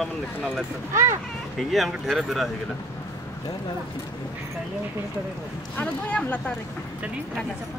बड़ा मन निकलना लेता ठीक है हमके ढेरे बेरा है गेला ano do yang latar tadi kaki siapa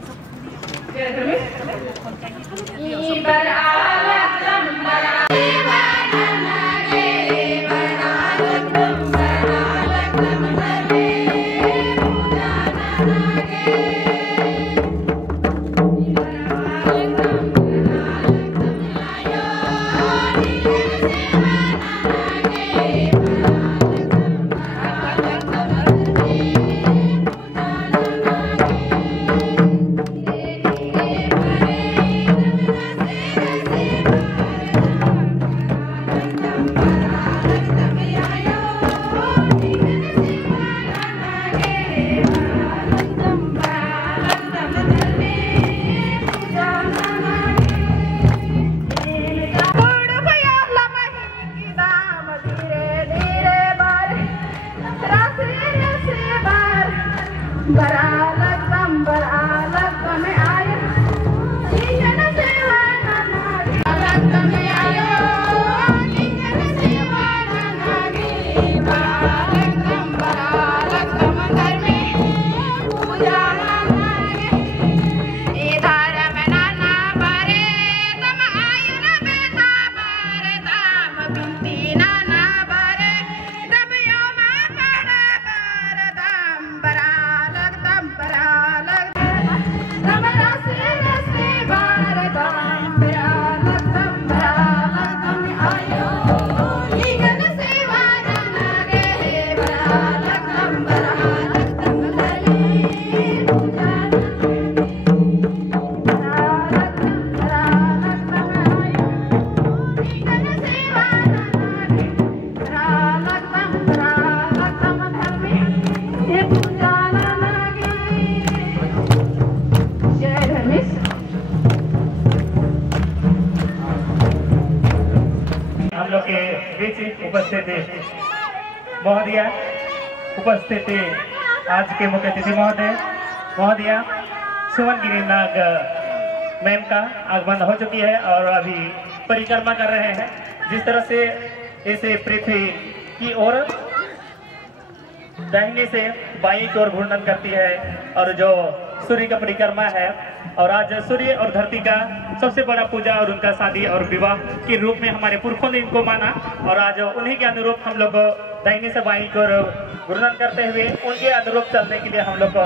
उपस्थित आज के मुख्य अतिथि महोदय सुवनगिरी नाग मैम का आगमन हो चुकी है और अभी परिक्रमा कर रहे हैं। जिस तरह से इसे पृथ्वी की ओर दाहिने से बाईं की ओर घूर्णन करती है और जो सूर्य का परिक्रमा है और आज सूर्य और धरती का सबसे बड़ा पूजा और उनका शादी और विवाह के रूप में हमारे पुरखों ने इनको माना और आज उन्हीं के अनुरूप हम लोग दाहिने से बाईं की ओर घूर्णन करते हुए उनके अनुरूप चलने के लिए हम लोग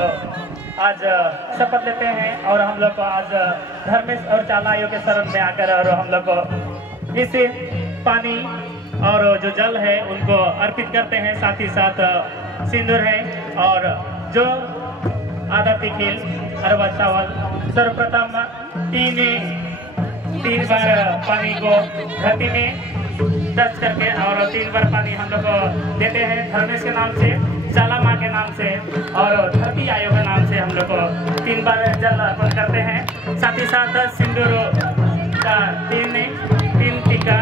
आज शपथ लेते हैं और हम लोग आज धर्मेश और चालाइयों के शरण में आकर और हम लोग इस पानी और जो जल है उनको अर्पित करते हैं। साथ ही साथ सिंदूर है और जो आधा तिखिल अरवा चावल सर्वप्रथम तीन बार पानी को धरती में टच करके और 3 बार पानी हम लोग देते हैं धर्मेश के नाम से, चाला माँ के नाम से और धरती आयोग के नाम से हम लोग 3 बार जल अर्पण करते हैं। साथ ही साथ सिंदूर का 3 टीका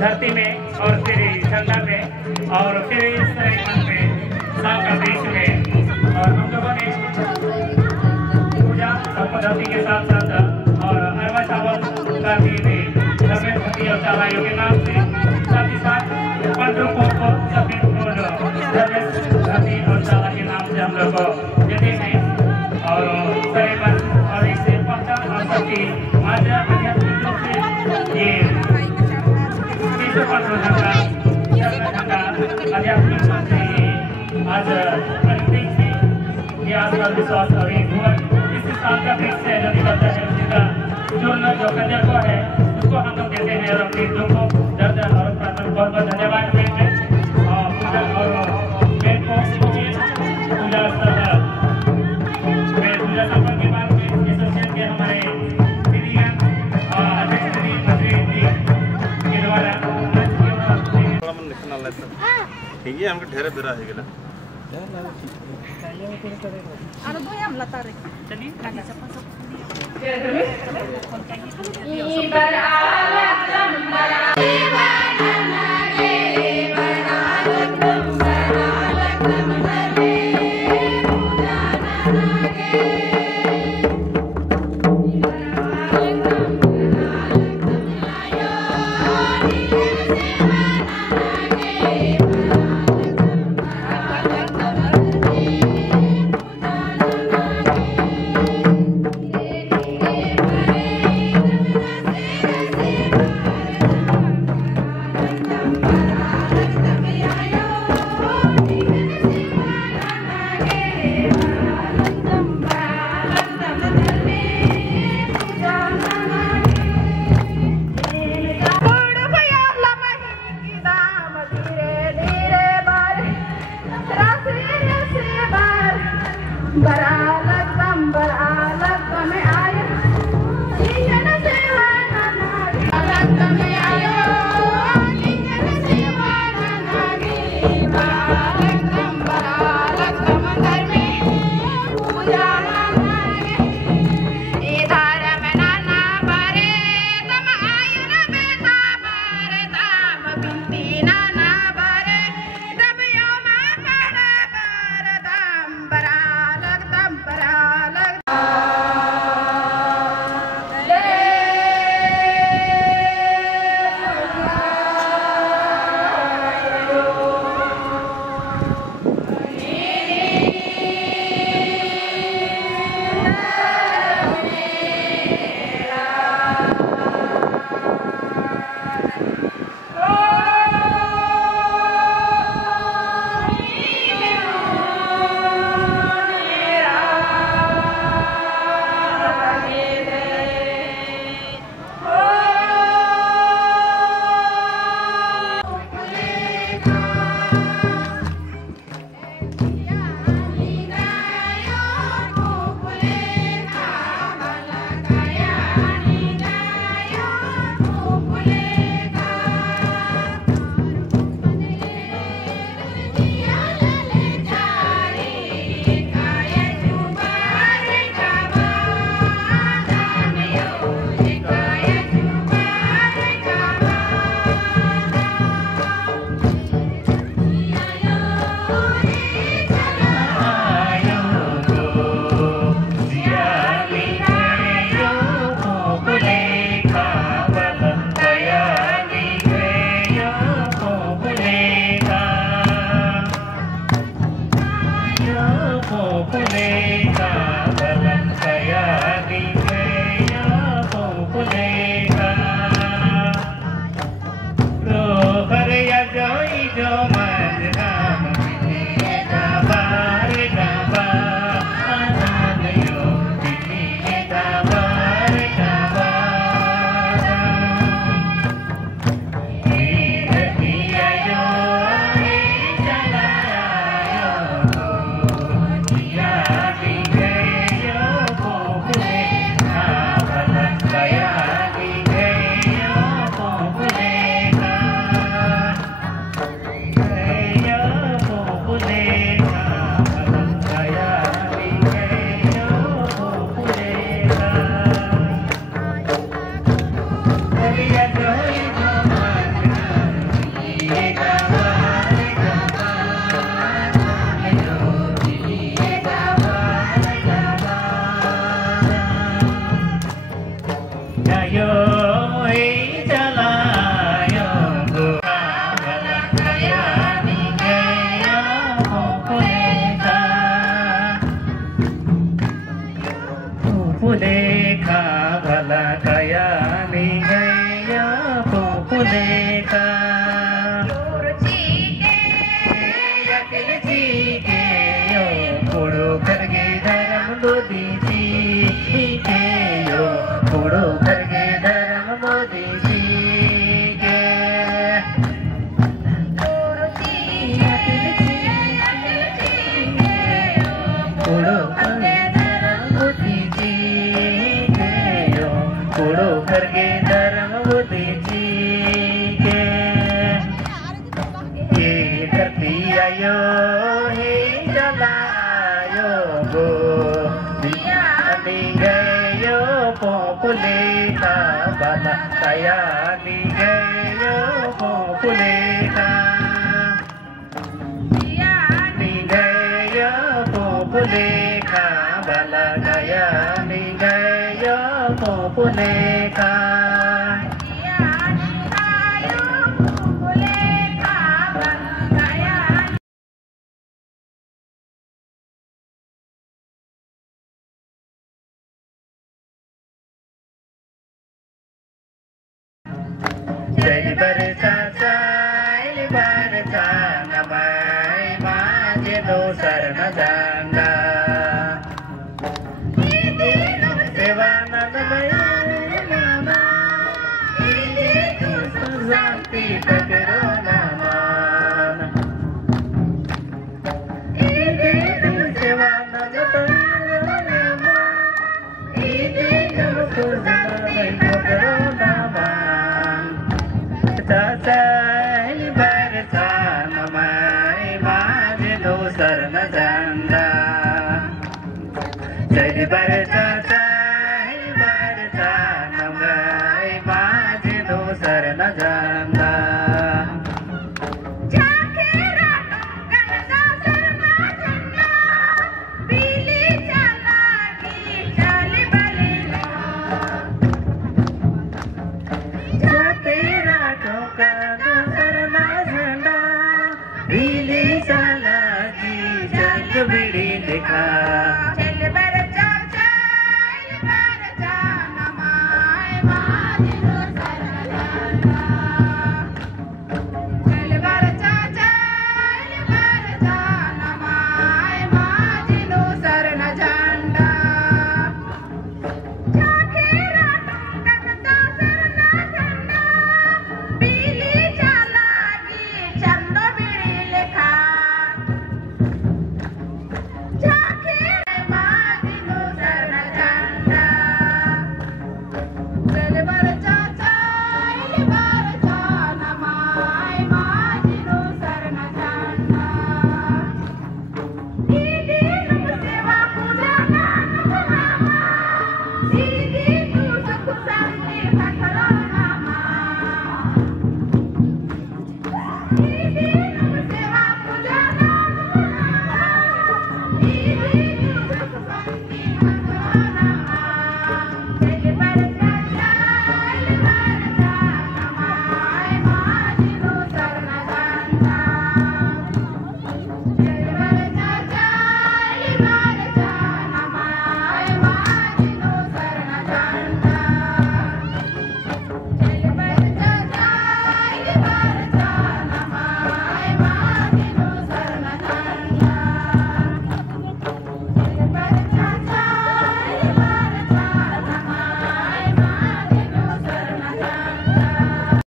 धरती में और फिर झंडा में और फिर मन में साल का बीच में और हम लोगों ने पूजा और पद्धति के साथ साथ और अरवा चावल का भी धर्मेश धरती और चालाइयों के नाम से साथ ही साथ 15 को सभी धर्मेश धरती और चाला के नाम से हम लोग देते हैं और करीबन और इससे पंचम और सबकी आज आध्यात्मिक रूप से ये 315 झंडा आध्यात्मिक रूप से आज प्रतीक से ये आस्था विश्वास और ये भुवन इस साल का वृक्ष है जो निकलता है उसी का चूर्ण जो कन्या को है उसको हम लोग देते हैं और अपने दुख को दर्द और प्रार्थना बहुत बहुत धन्यवाद देते हैं पूजा और मेन को पूजा पूजा संपन्न के बाद में एसोसिएशन के हमारे दीदीगण अध्यक्ष मंत्री जी के द्वारा बड़ा मन निकलना लेता ठीक है हमके ढेरे बेरा है गेला ano do yang latar tadi kaki siapa Bye. चानमाई माझे दोसर न झंडा चली बरचा चानमाई माझे दोसर न झंडा बिड़ी देखा चल बर नमाय माझे दोसर न झंडा चंद